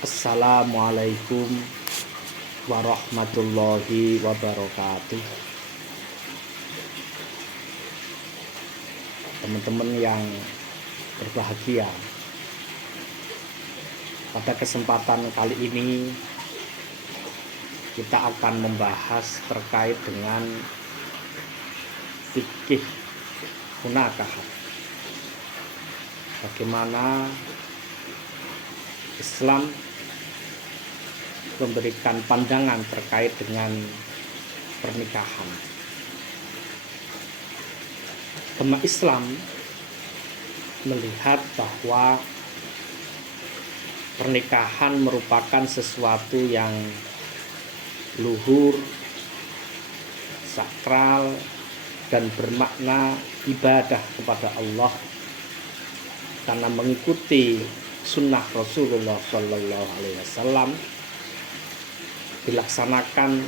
Assalamualaikum warahmatullahi wabarakatuh. Teman-teman yang berbahagia, pada kesempatan kali ini kita akan membahas terkait dengan fikih munakah. Bagaimana Islam memberikan pandangan terkait dengan pernikahan. Agama Islam melihat bahwa pernikahan merupakan sesuatu yang luhur, sakral, dan bermakna ibadah kepada Allah karena mengikuti sunnah Rasulullah SAW dilaksanakan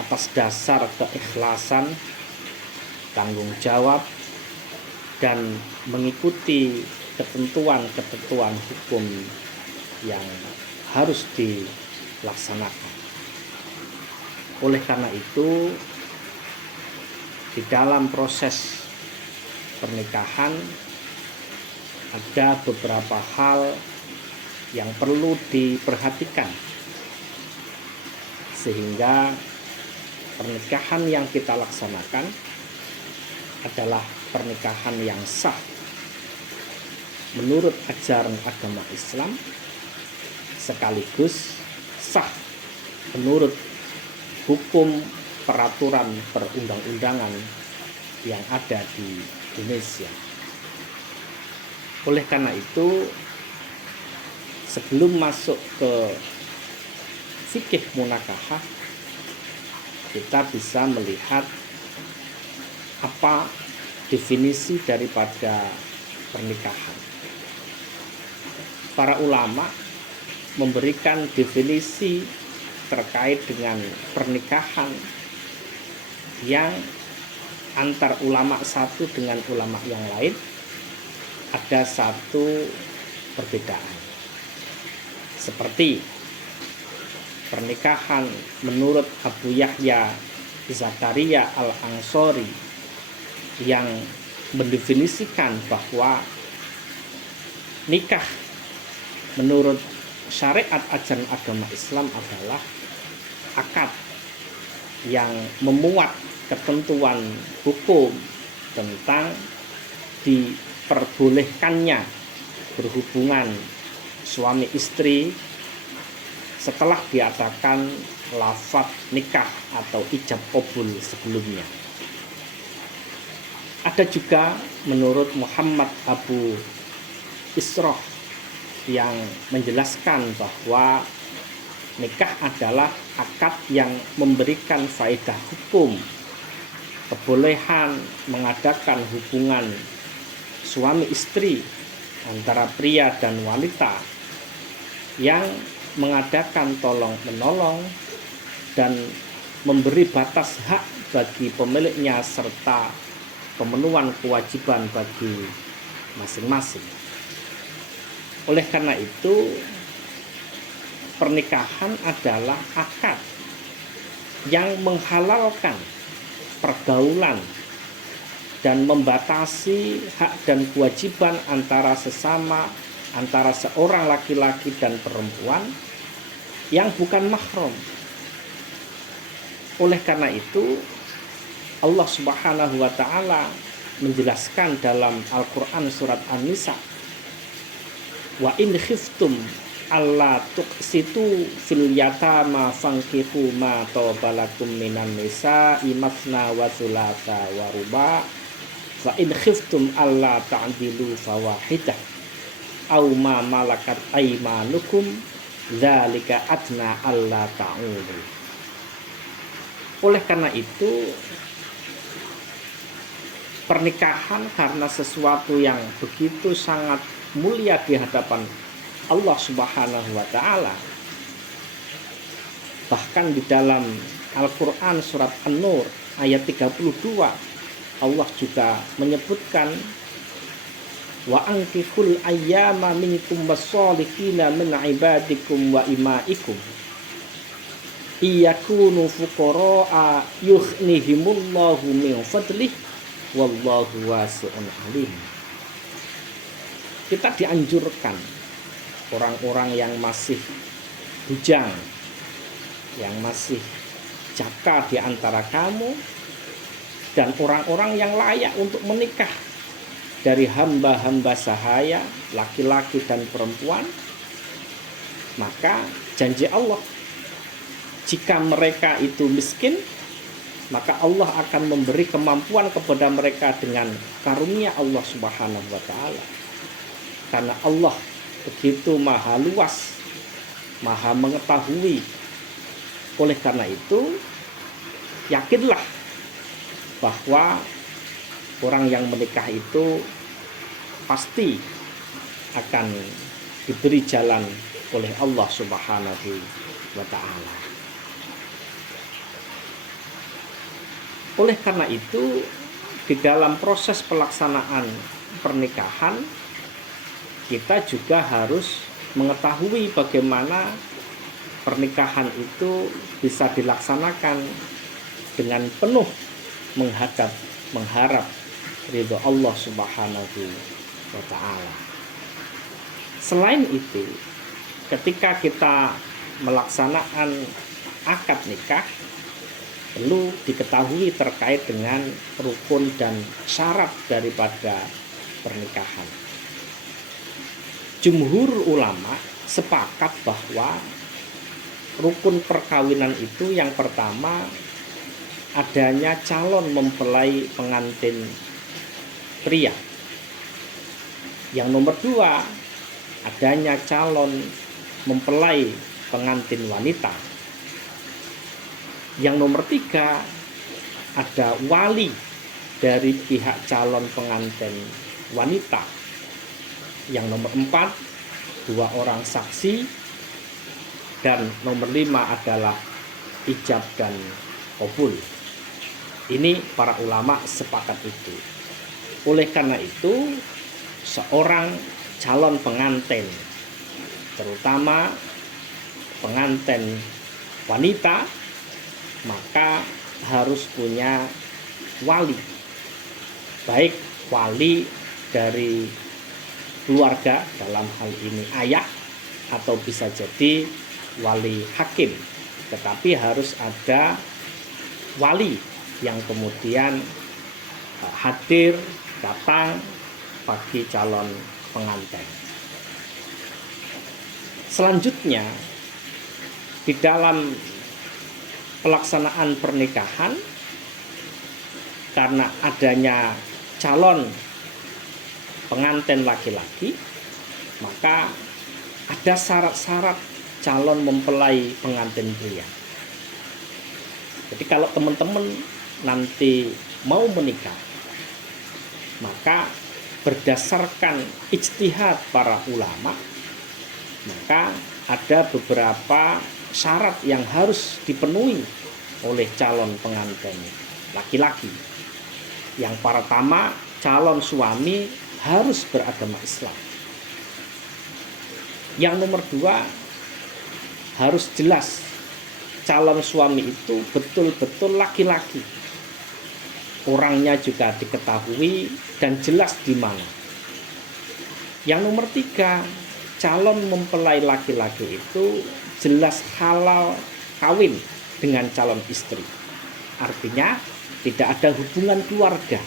atas dasar keikhlasan, tanggung jawab, dan mengikuti ketentuan-ketentuan hukum yang harus dilaksanakan. Oleh karena itu, di dalam proses pernikahan ada beberapa hal yang perlu diperhatikan sehingga pernikahan yang kita laksanakan adalah pernikahan yang sah menurut ajaran agama Islam, sekaligus sah menurut hukum peraturan perundang-undangan yang ada di Indonesia. Oleh karena itu, sebelum masuk ke fikih munakahah, kita bisa melihat apa definisi daripada pernikahan. Para ulama memberikan definisi terkait dengan pernikahan yang antar ulama satu dengan ulama yang lain ada satu perbedaan. Seperti pernikahan menurut Abu Yahya Zakaria Al-Ansori yang mendefinisikan bahwa nikah menurut syariat ajaran agama Islam adalah akad yang memuat ketentuan hukum tentang diperbolehkannya berhubungan suami istri setelah diadakan lafaz nikah atau ijab qabul sebelumnya. Ada juga menurut Muhammad Abu Isroh yang menjelaskan bahwa nikah adalah akad yang memberikan faedah hukum, kebolehan mengadakan hubungan suami istri antara pria dan wanita yang mengadakan tolong-menolong dan memberi batas hak bagi pemiliknya serta pemenuhan kewajiban bagi masing-masing. Oleh karena itu, pernikahan adalah akad yang menghalalkan pergaulan dan membatasi hak dan kewajiban antara seorang laki-laki dan perempuan yang bukan mahram. Oleh karena itu, Allah Subhanahu wa ta'ala menjelaskan dalam Al-Quran surat An-Nisa, wa in khiftum alla tuqsitu fil yatama fankihu ma tawbalakum minan nisa'i mathna wa thulatha wa ruba' fa in khiftum alla ta'dilu fawahidah aw ma malakat aymanukum dzalika adna alla ta'ulu. Oleh karena itu, pernikahan karena sesuatu yang begitu sangat mulia di hadapan Allah Subhanahu wa ta'ala. Bahkan di dalam Al-Quran surat An-Nur ayat 32, Allah juga menyebutkan wa ankihul ayyama minkum wassolihina min ibadikum wa imaikum iyakunu fuqara'a yughnihimullahu min fadlih wallahu wasi'un alim. Kita dianjurkan orang-orang yang masih bujang, yang masih jaka di antara kamu, dan orang-orang yang layak untuk menikah dari hamba-hamba sahaya, laki-laki dan perempuan, maka janji Allah, jika mereka itu miskin, maka Allah akan memberi kemampuan kepada mereka dengan karunia Allah Subhanahu wa ta'ala. Karena Allah begitu maha luas, maha mengetahui. Oleh karena itu, yakinlah bahwa orang yang menikah itu pasti akan diberi jalan oleh Allah Subhanahu wa ta'ala. Oleh karena itu, di dalam proses pelaksanaan pernikahan, kita juga harus mengetahui bagaimana pernikahan itu bisa dilaksanakan dengan penuh mengharap ridho Allah Subhanahu wa ta'ala. Selain itu, ketika kita melaksanakan akad nikah, perlu diketahui terkait dengan rukun dan syarat daripada pernikahan. Jumhur ulama sepakat bahwa rukun perkawinan itu yang pertama adanya calon mempelai pengantin pria. Yang nomor dua, adanya calon mempelai pengantin wanita. Yang nomor tiga, ada wali dari pihak calon pengantin wanita. Yang nomor empat, 2 orang saksi. Dan nomor 5 adalah ijab dan qabul. Ini para ulama sepakat itu. Oleh karena itu, seorang calon pengantin, terutama pengantin wanita, maka harus punya wali. Baik wali dari keluarga, dalam hal ini ayah, atau bisa jadi wali hakim, tetapi harus ada wali yang kemudian hadir, datang bagi calon pengantin. Selanjutnya, di dalam pelaksanaan pernikahan, karena adanya calon pengantin laki-laki, maka ada syarat-syarat calon mempelai pengantin pria. Jadi kalau teman-teman nanti mau menikah, maka berdasarkan ijtihad para ulama, maka ada beberapa syarat yang harus dipenuhi oleh calon pengantin laki-laki. Yang pertama, calon suami harus beragama Islam. Yang nomor dua, harus jelas calon suami itu betul-betul laki-laki. Orangnya juga diketahui dan jelas di mana. Yang nomor tiga, calon mempelai laki-laki itu jelas halal kawin dengan calon istri. Artinya tidak ada hubungan keluarga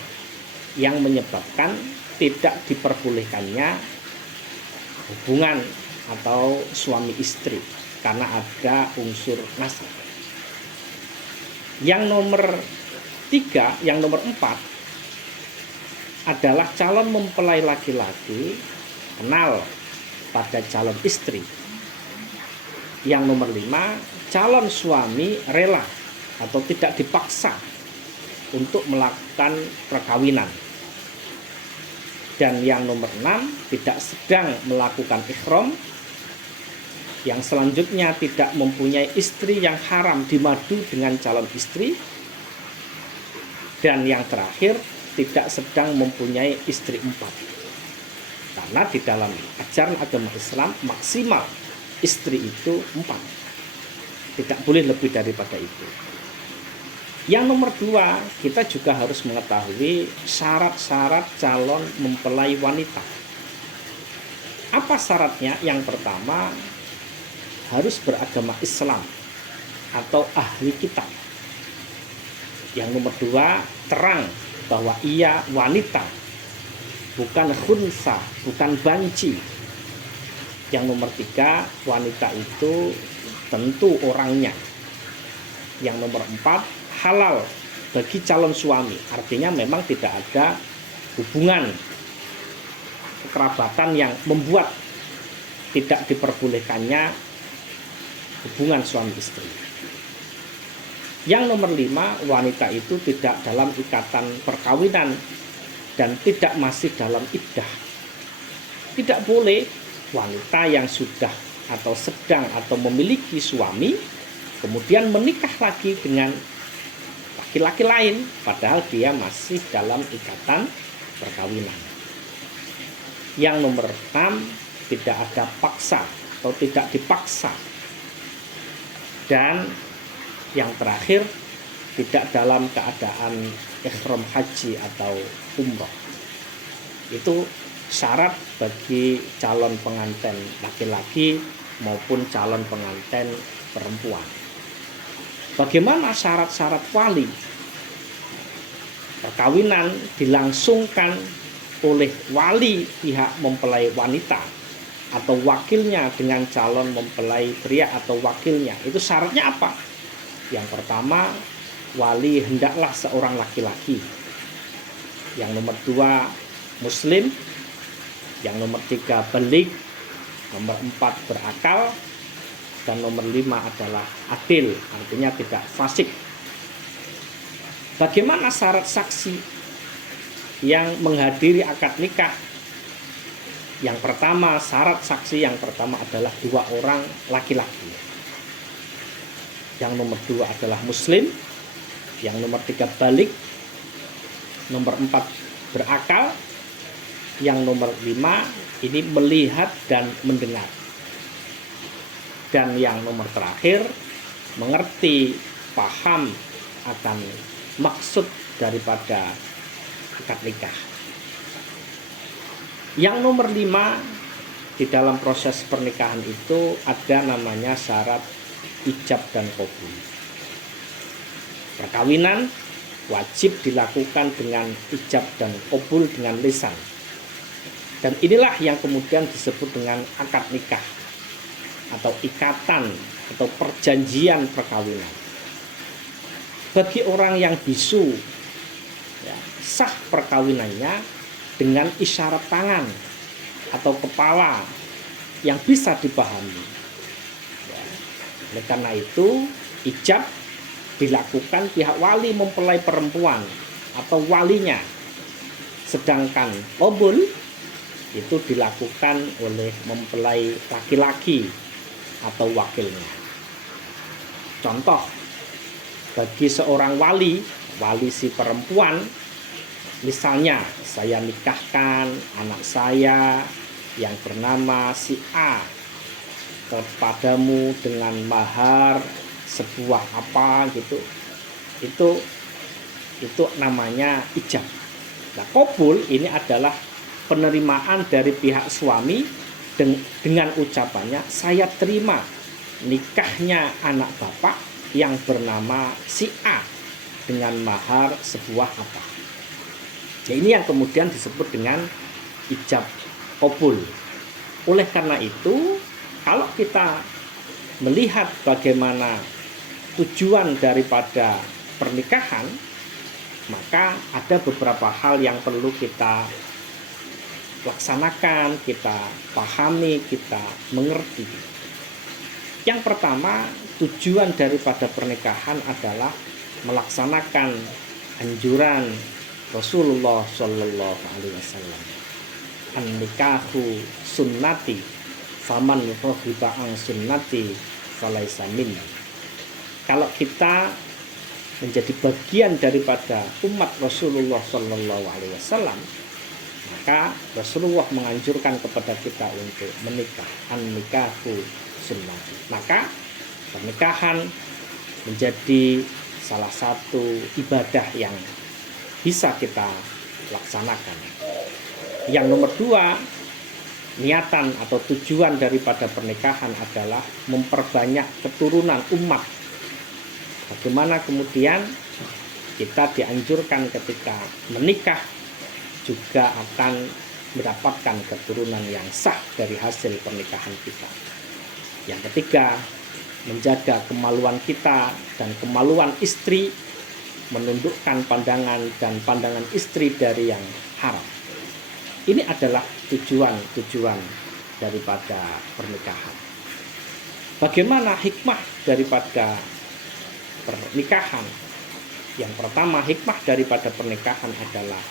yang menyebabkan tidak diperbolehkannya hubungan atau suami istri karena ada unsur nasab. Yang nomor tiga, yang nomor empat adalah calon mempelai laki-laki kenal pada calon istri. Yang nomor 5, calon suami rela atau tidak dipaksa untuk melakukan perkawinan. Dan yang nomor 6, tidak sedang melakukan ihram. Yang selanjutnya, tidak mempunyai istri yang haram dimadu dengan calon istri. Dan yang terakhir, tidak sedang mempunyai istri 4. Karena di dalam ajaran agama Islam maksimal istri itu 4. Tidak boleh lebih daripada itu. Yang nomor 2, kita juga harus mengetahui syarat-syarat calon mempelai wanita. Apa syaratnya? Yang pertama, harus beragama Islam atau ahli kitab. Yang nomor 2, terang bahwa ia wanita, bukan khunsa, bukan banci. Yang nomor 3, wanita itu tentu orangnya. Yang nomor 4, halal bagi calon suami, artinya memang tidak ada hubungan kekerabatan yang membuat tidak diperbolehkannya hubungan suami istri. Yang nomor 5, wanita itu tidak dalam ikatan perkawinan dan tidak masih dalam iddah. Tidak boleh wanita yang sudah atau sedang atau memiliki suami kemudian menikah lagi dengan laki-laki lain padahal dia masih dalam ikatan perkawinan. Yang nomor 6, tidak ada paksa atau tidak dipaksa. Dan yang terakhir, tidak dalam keadaan ihram haji atau umroh. Itu syarat bagi calon pengantin laki-laki maupun calon pengantin perempuan. Bagaimana syarat-syarat wali? Perkawinan dilangsungkan oleh wali pihak mempelai wanita atau wakilnya dengan calon mempelai pria atau wakilnya. Itu syaratnya apa? Yang pertama, wali hendaklah seorang laki-laki. Yang nomor 2, muslim. Yang nomor 3, baligh. Nomor 4, berakal. Dan nomor 5 adalah adil, artinya tidak fasik. Bagaimana syarat saksi yang menghadiri akad nikah? Yang pertama, syarat saksi yang pertama adalah 2 orang laki-laki. Yang nomor 2 adalah muslim. Yang nomor 3, baligh. Nomor 4, berakal. Yang nomor 5, ini melihat dan mendengar. Dan yang nomor terakhir, mengerti, paham akan maksud daripada akad nikah. Yang nomor 5, di dalam proses pernikahan itu ada namanya syarat ijab dan qabul. Perkawinan wajib dilakukan dengan ijab dan qabul dengan lisan. Dan inilah yang kemudian disebut dengan akad nikah atau ikatan atau perjanjian perkawinan. Bagi orang yang bisu, ya, sah perkawinannya dengan isyarat tangan atau kepala yang bisa dipahami. Ya, oleh karena itu ijab dilakukan pihak wali mempelai perempuan atau walinya, sedangkan qabul itu dilakukan oleh mempelai laki-laki atau wakilnya. Contoh, bagi seorang wali si perempuan, misalnya saya nikahkan anak saya yang bernama si A kepadamu dengan mahar sebuah apa gitu, itu namanya ijab. Nah, qabul ini adalah penerimaan dari pihak suami dengan ucapannya, saya terima nikahnya anak bapak yang bernama si A dengan mahar sebuah apa. Ya, ini yang kemudian disebut dengan ijab qabul. Oleh karena itu, kalau kita melihat bagaimana tujuan daripada pernikahan, maka ada beberapa hal yang perlu kita laksanakan, kita pahami, kita mengerti. Yang pertama, tujuan daripada pernikahan adalah melaksanakan anjuran Rasulullah Shallallahu Alaihi Wasallam. An-nikahu sunnati, faman raghiba an sunnati falaisa minni. Kalau kita menjadi bagian daripada umat Rasulullah Shallallahu Alaihi Wasallam, maka Rasulullah menganjurkan kepada kita untuk menikah. An-nikahu sunnati. Maka pernikahan menjadi salah satu ibadah yang bisa kita laksanakan. Yang nomor 2, niatan atau tujuan daripada pernikahan adalah memperbanyak keturunan umat. Bagaimana kemudian kita dianjurkan ketika menikah juga akan mendapatkan keturunan yang sah dari hasil pernikahan kita. Yang ketiga, menjaga kemaluan kita dan kemaluan istri, menundukkan pandangan dan pandangan istri dari yang haram. Ini adalah tujuan-tujuan daripada pernikahan. Bagaimana hikmah daripada pernikahan? Yang pertama, hikmah daripada pernikahan adalah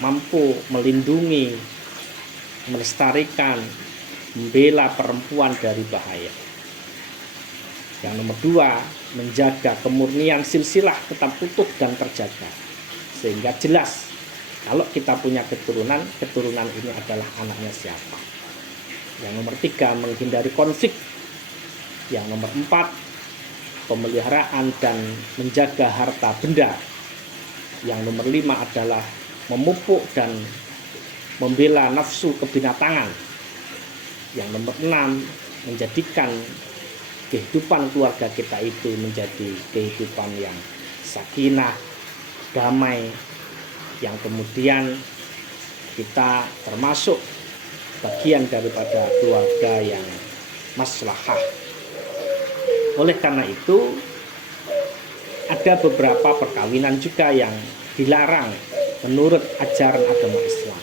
mampu melindungi, melestarikan, membela perempuan dari bahaya. Yang nomor 2, menjaga kemurnian silsilah tetap utuh dan terjaga. Sehingga jelas kalau kita punya keturunan ini adalah anaknya siapa. Yang nomor 3, menghindari konflik. Yang nomor 4, pemeliharaan dan menjaga harta benda. Yang nomor 5 adalah memupuk dan membela nafsu kebinatangan. Yang nomor 6, menjadikan kehidupan keluarga kita itu menjadi kehidupan yang sakinah, damai, yang kemudian kita termasuk bagian daripada keluarga yang maslahah. Oleh karena itu, ada beberapa perkawinan juga yang dilarang menurut ajaran agama Islam.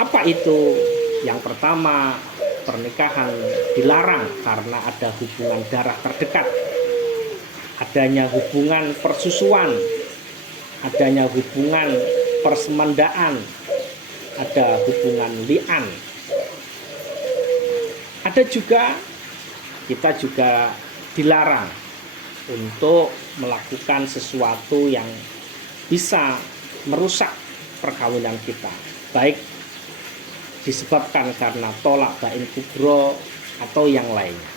Apa itu? Yang pertama, pernikahan dilarang karena ada hubungan darah terdekat, adanya hubungan persusuan, adanya hubungan persemandaan, ada hubungan li'an. Ada juga, kita juga dilarang untuk melakukan sesuatu yang bisa merusak perkawinan kita, baik disebabkan karena tolak bain kubro atau yang lainnya.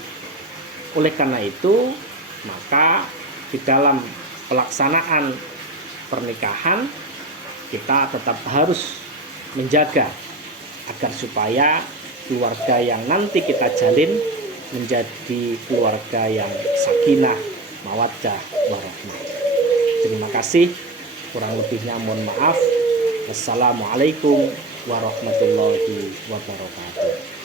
Oleh karena itu, maka di dalam pelaksanaan pernikahan kita tetap harus menjaga agar supaya keluarga yang nanti kita jalin menjadi keluarga yang sakinah, mawaddah, warahmah. Terima kasih. Kurang lebihnya mohon maaf. Wassalamualaikum warahmatullahi wabarakatuh.